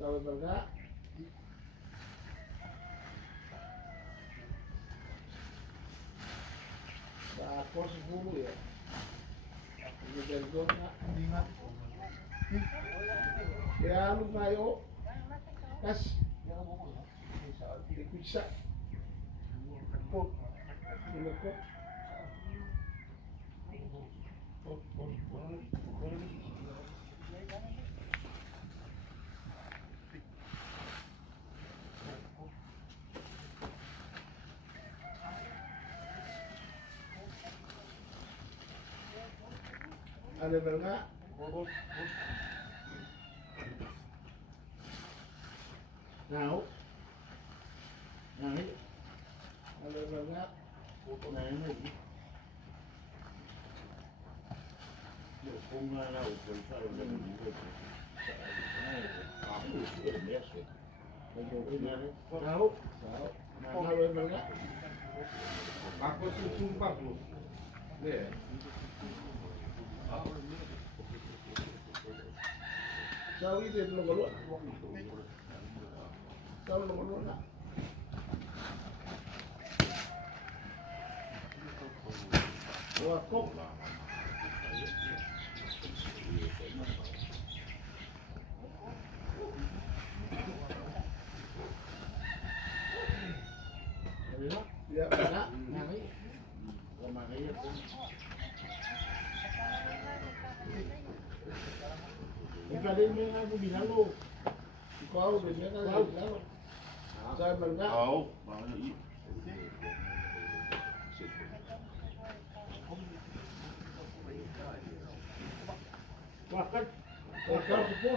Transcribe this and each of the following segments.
Tahu enggak? Aku 10 ya. Ini dari gua enggak ingat. Ya lu kayo. Kas. Bisa. Kok. Ini kok. Ada enggak? Nào. Này. Ada enggak? Này này. Không nào phải sao được những cái không được cái mess rồi. Bây giờ cái này sao? Sao? Nào lên enggak? Aku sumpah lu. Nih. Sao cái tiền nó luôn. Sao nó luôn ạ. Wah, kok. Ya, enggak, nangis. Nangis ya. Tadi ini aku bilang lu, kau udah dia kan bilang, saya enggak. Tahu, makanya iya. Bahkan kalau itu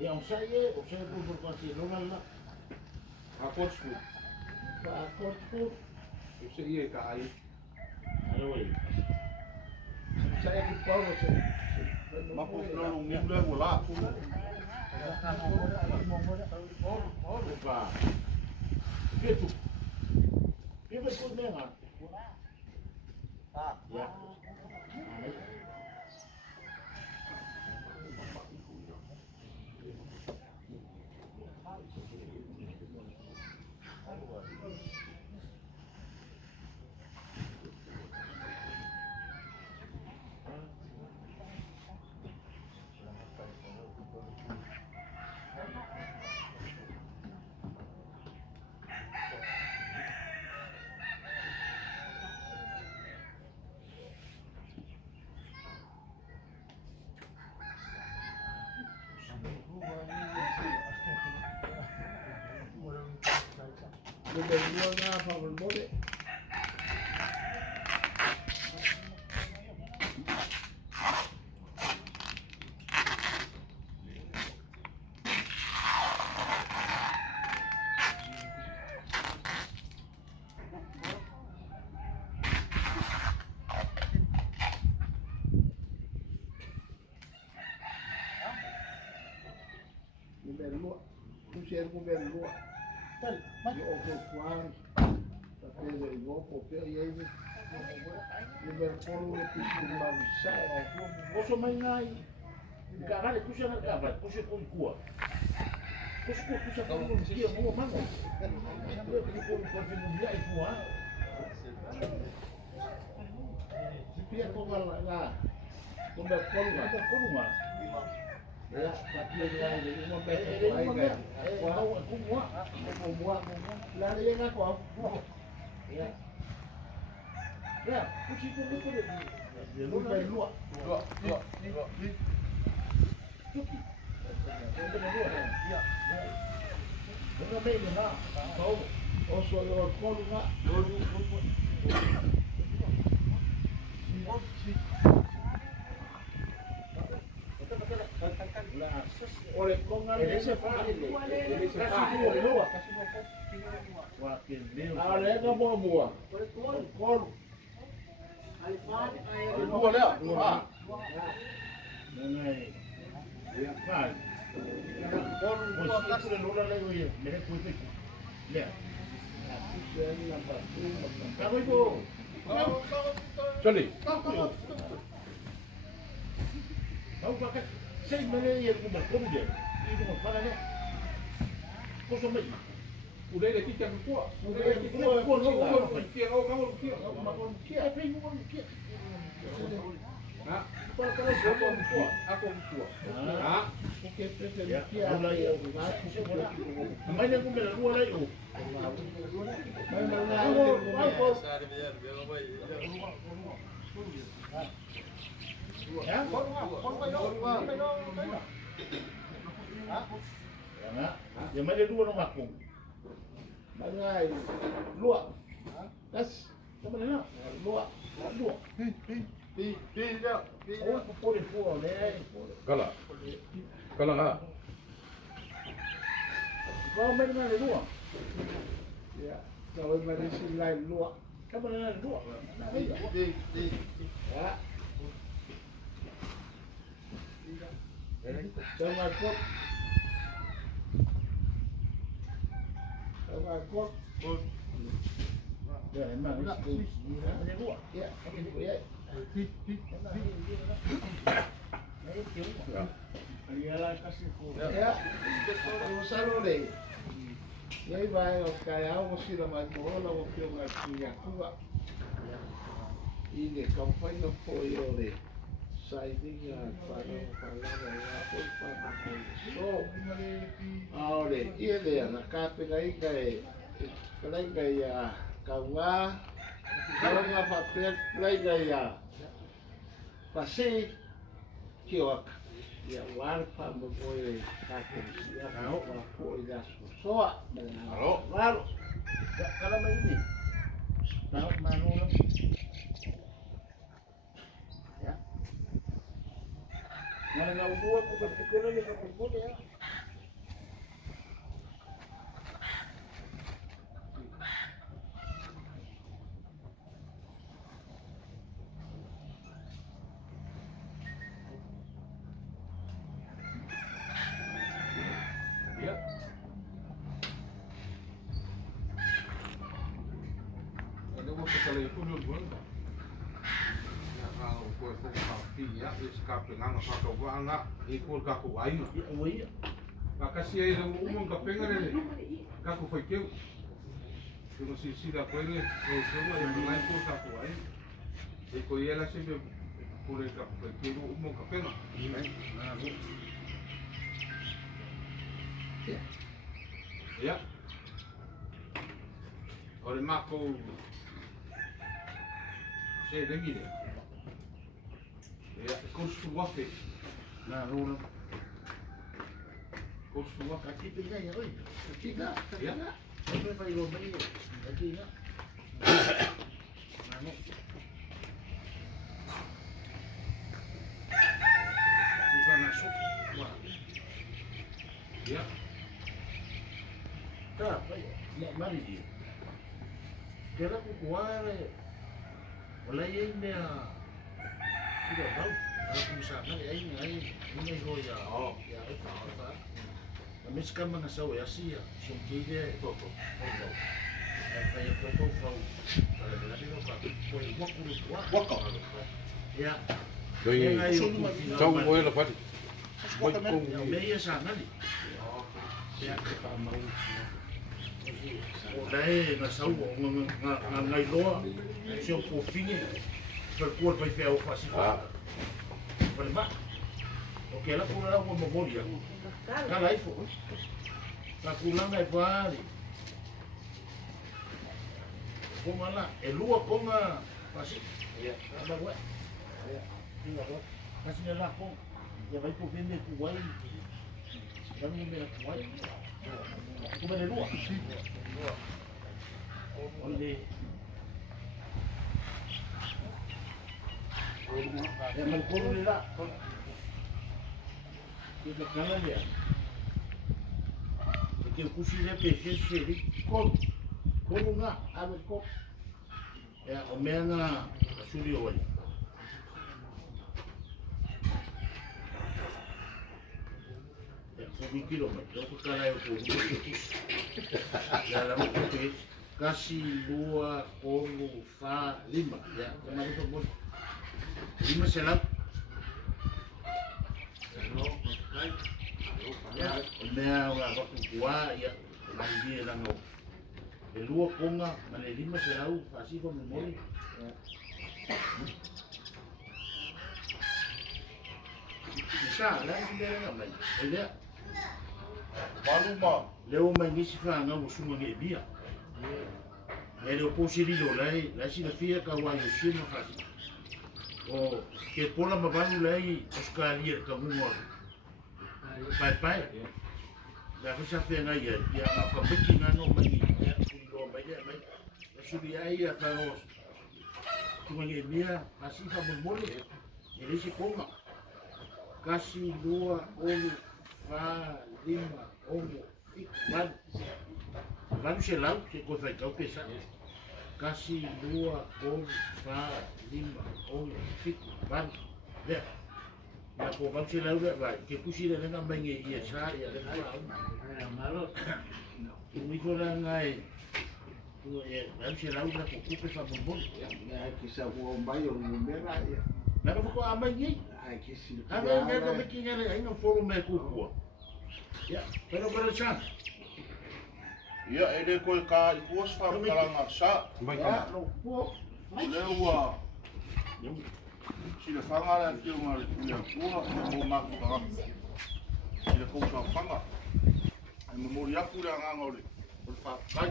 yang saya pun berkonsideran lah. Aku tuh, Aku tuh bisa iya kai. ada woi. Saya di bawah saya. Maku selalu ngibla bola. Lupa. Gitu. Dia betul memang. Ya. Udah dua apa boleh? Belua, tu cerco belua. Tal, mas o que quando porque ele igual porque e aí o berpolo le pisco uma bichara. Oso mai nai. Caralho, puxa na cava, puxa com cua. Puxa com um dia, boa mano. Eu por dia e voar. Pia com lá. Com berpolo lá. Ya, tapi yang ini mau beres. Wow, aku muak. Lah dia nak kau. Ya. Ya, pusi tu dia. Dia lu main luak. Ya. Bukan main lah. Kau, soal kau nak. Oleh kongan ele se faz, ele se faz lua. Ale é boa. Colo. Dua dah. Ah. Não é. Faz. Colo, você não lula lego ia, mere coisa aqui. Lê. Acabou itu. Cali. Tahu pakai saya mana yang berkomunikasi. Itu masalahnya. Koso mai. Udah ada kita kuat. Udah ada kita kuat, Kia kau kamu kia. Makon kia, fai mo kia. Ha? Para kalau Aku kuat. Aku kuat. Ha? Porque pretende Ya, que wala a ya. Mai na kumela wala yo. Mas não Ay, ya, nga. Ya mai de dua no makong. Bagay, lua. Das, sama na. Lua. Lua. Oh, pode fora, né? Kala. Kala ha. Kau mai na de dua. Ya. Kalau mari silai lua. Kamu na de dua. Ya. Sama kot. Sama kot. Ya, emang itu. De dua. Ya, itu ya. Ya, usalo le. E aí vai, os caras vão se dar mais bola, vão ter uma pinhacuba. E de campanha foi ele. Saivinha, falando lá, foi para so. Ahora, e ele na capa aí que lá ganha kawa, kawa papel lá ganha. Passei que ó, e o alfa me foi capa, ya não, foi da só. Alô? Claro. Kalau mai ni. Nah, manu lang. Ya. Mana na udua ko ba ko na ni ko ya. Ya. Ada mau sekali itu dulu. Ya kalau kau itu kaki ya, iskap dengan apa kau gua anak ikut kaku ayu. Ya, oi. Makasih ya yang umum kapengan ini. Kaku fakir. Cuma sisi dah kau ini, semua yang lain ikut kaku ayu. Ikut ia lah sih boleh kaku fakir umum kapengan. Ya. Oleh mako saya lagi dia. Ya, kursus wafe. Nah, rulang. Kursus wafe. Kaki tinggal ya, oi. Tiga, Ya. Apa pa ilo ba iyo? Kaki na. Ano? Kita masuk. Wah. Ya. Tak, ya mari dia. Kira ko kuwari. Wala yun niya. Tidak tahu. Kalau misalkan ya ini ya. Oh. Ya itu apa? Kami sekarang mengasau ya sih ya. Sungki dia Toto. Toto. Kaya toto fau. Kalau bilang itu kan. Koi waktu tua. Waka. Ya. Doi. Tahu boleh lepas. Ya meia sana ni. Ya. Dai na sau ngai loa. Sio po fingi. Perkuat pai feo fasi. Palma. Oke lah pula lah mau mobil ya. Kala itu. Tak pulang ai pari. Koma lah, elua koma pasi. Ya. Ada gue. Ya. Tinggal gue. Kasih lah kong. Ya baik po vende kuai. Dan mo mera kuai. Aku benda dua. Oleh. Ya melpuru nila. Kita kalah dia. Kita kusi dia peke seri. Kol. Kol nga, abe kol. Ya omea nga suri oi. Ya 10 kilometer. Aku kalah yo puru. Dalam itu kasih 2, 5. Ya, jangan itu pun. 5 selap. Ya, omea nga waktu kuah ya mai dia lang o. E lua konga, ma le 5 se lau, whasifa me mori. Isa, la si le nga mai. E lea. Maluma. Leo mai ngisi whanga o sunga nge bia. E leo pōsiri lo lai, lai si la fia ka wai o sima whasi. O ke pola mawalu lai, Australia ka munga. Pai. La fisa fia ngai ia ngā whamiki ngā no mai ni. Lo mai ia mai. E suri ai a ka o sunga nge bia, whasi wha mumole. E resi konga. Kasi, lua, olu, wha, lima, ongo, iku, manu se lau, se koe whai kau pesa. Kasi, lua, olu, wha, lima, ongo, iku, manu. Lea, na ko manu se lau lea vai, ke kusi le renga mai nge ia sa, ia le kua au. Ke miko la ngai, manu se lau lea ko kupe wha mumboni. Ngai kisa hua mai o lumera ia. Naka mako a mai ngai. Ai kisi Ame ngai ka miki ngai ai ngā foro me kukua. Ya, pero san. Ia, e re koe ka i kuas whakaranga sa. Ya, no po. Leu sila whangara e teo ngā re kuia kua, mō māku ka ngā. Sila kousa whanga. Ai mamori aku rea nganga ore, ore whakai.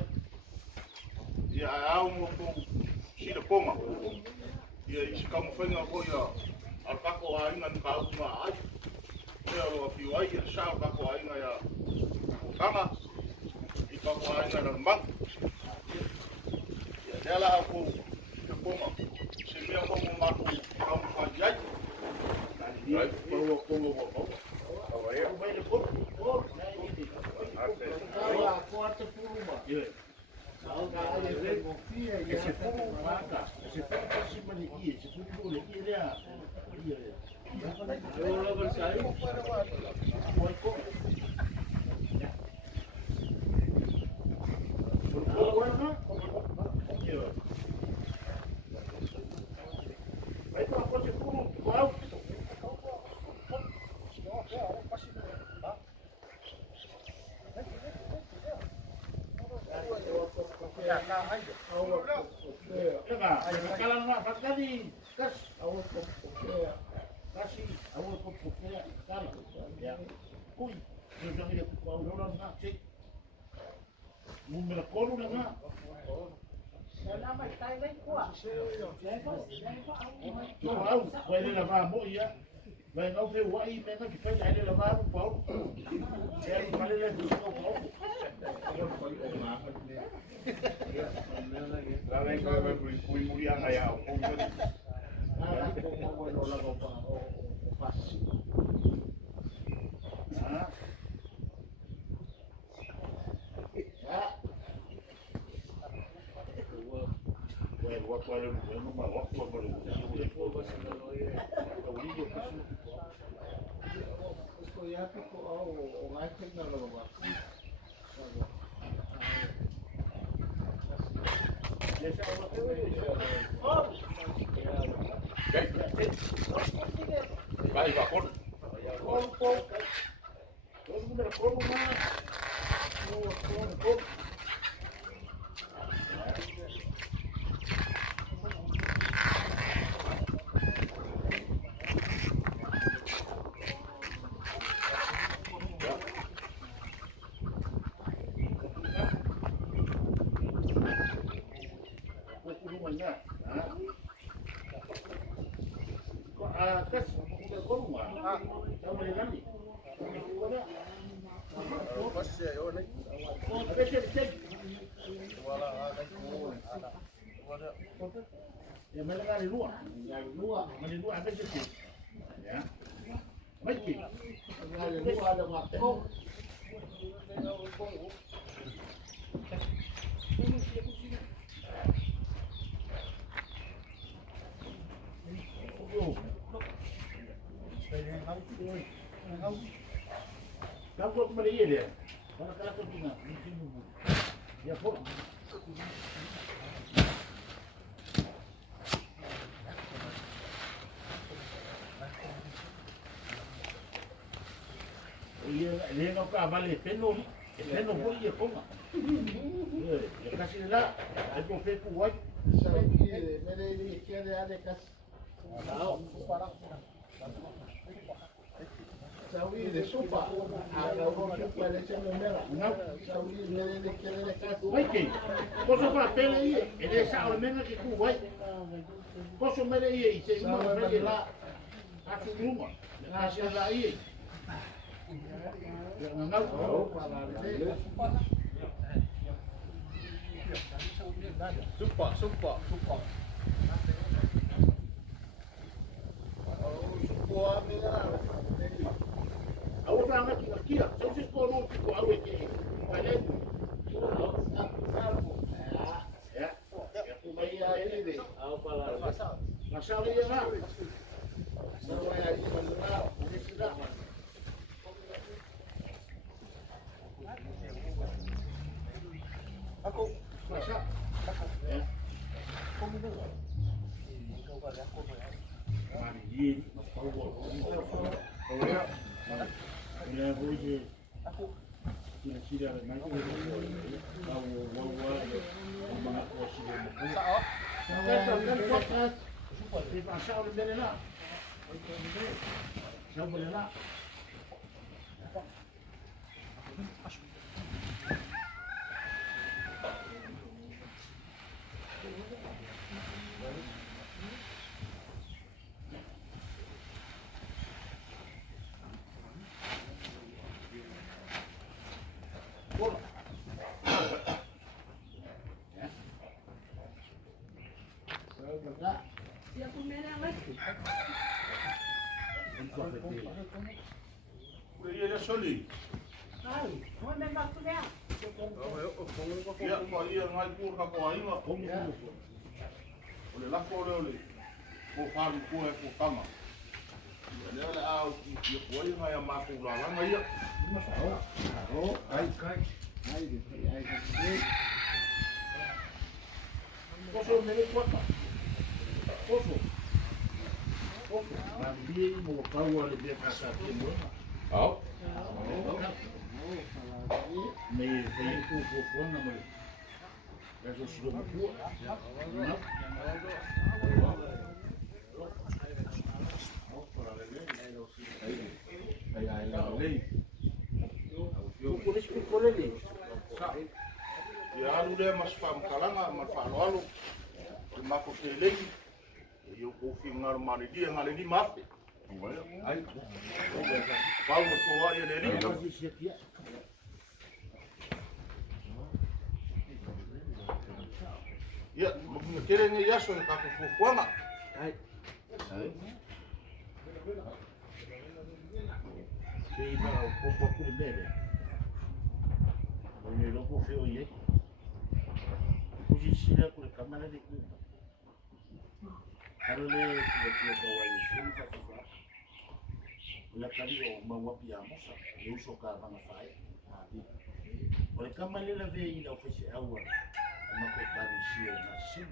Ia, ai au mō kou sila ponga. Ia, isi ka mwhenga ko ia, al kako a inga ni ka au ngā ai. Ia, roa piu ai, ia sao kako a inga ia kanga. I kako a inga na mang. Ia, rea la au kou sila ponga. Se mea kongo māku ka mwhai ai. Ai, Paua kongo wa pau. awa ea. Mai le koru. Oh, nai iti. Ai, ko ate puruma. Ia. Au ka ai e ko fia E se fono maka, e se fono kasi mani ia, se fono le ia rea. Ia. Eu la versai. Moi ko. Vai para você fono, qual? Kalau nak pakai ni, kas awak kokea, kasih awak kokea, kalau ya, kui, jangan dia kau orang nak cek, mungkin kau orang nak. Tahu, kau ini lama mo ya, kau ngau feu wai, memang kita jadi lama mo pau, jadi kalau dia tu kau pau. Lalai koe me pui muri anga ia o kongo. Ai, ko mo no la ko pa o pasi. Ah. What Ko ia ko o ngai tena la ko. Vai, vapor. Ya, mereka di luar, di luar ada sih, ya, baik. Ngai lu ada mako. Kamu kemana dia? Kalau kau tinggal, ya kok. Dia nak vale peno, peno boleh ya kok. E kasi la, ai po fe ku wai. Sau i mere ni kere ale kas. Sau i de sopa. Aga o sopa le se mera. Sau i mere ni kere le kas. Wai ke. Koso fa pele ie, e le sa o menga ki ku wai. Koso mere ie i se uma pele la. Aku rumah. Na se la ie. Ya na nau. Supa. Boa mera. Au fa nga ki kia, so se ko no ki ko au e ke. Pale. Ya. Ya ku mai ya ele de. Au para. Masala ia nga. Sau ai i mandra. Aku masa. Ya. Mari dia pau wo. Ora. Ora hoje. Aku kira kira mai ko wo ma ko si mo. Podcast. Di pasal benda lah. Siapa boleh lah. Ia le soli. Ia ko ia ngai kur ka ko ainga. Ole lako ole. Ko faru ko e ko kama. Ia le au ki ko ainga ya ma ko la nga ia. Ai de. Koso mele kuata. Koso. Mandi mo kau ale dia kasa timo. Au. Me fei ku fona me. Eso silo mo ku. Ia alu le mas pam kalanga ma fa alu. Ma ko te lei. Ia ko fi ngar mari dia ngale di mafe. Ai. Pau ko wa ia le ri. Ia, mo kere ni yaso ka ko fu kwanga. Ai. Sei va o pouco de bebe. Ele não confio em ele. Hoje se ele com a câmera de culpa. Carole se ele com o iPhone faz isso. Olha cali o mau piamos. Eu sou cara na faia. Olha câmera ele veio ele oferece água. Uma coisa de na sim.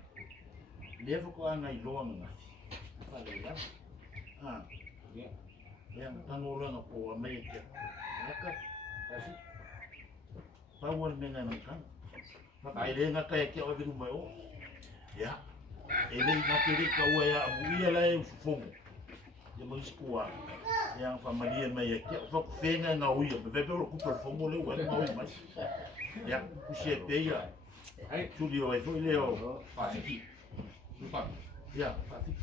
Leva com a nailona na fi. Falei lá. Ah. Yang tangurang ko Amerika. Naka kasi power menga nang kan. Pakai nga kaya kaya biru mo. Ya. Ele nga kiri ka ya abuia la e fufongo. Ya mo skua. Yang familia mai ya fok fenga nga uia. Bebe ro ku performo le wa ma ui mas. Ya ku se peia. Ai studio ai foi leo. Pasiki. Ya, pasiki.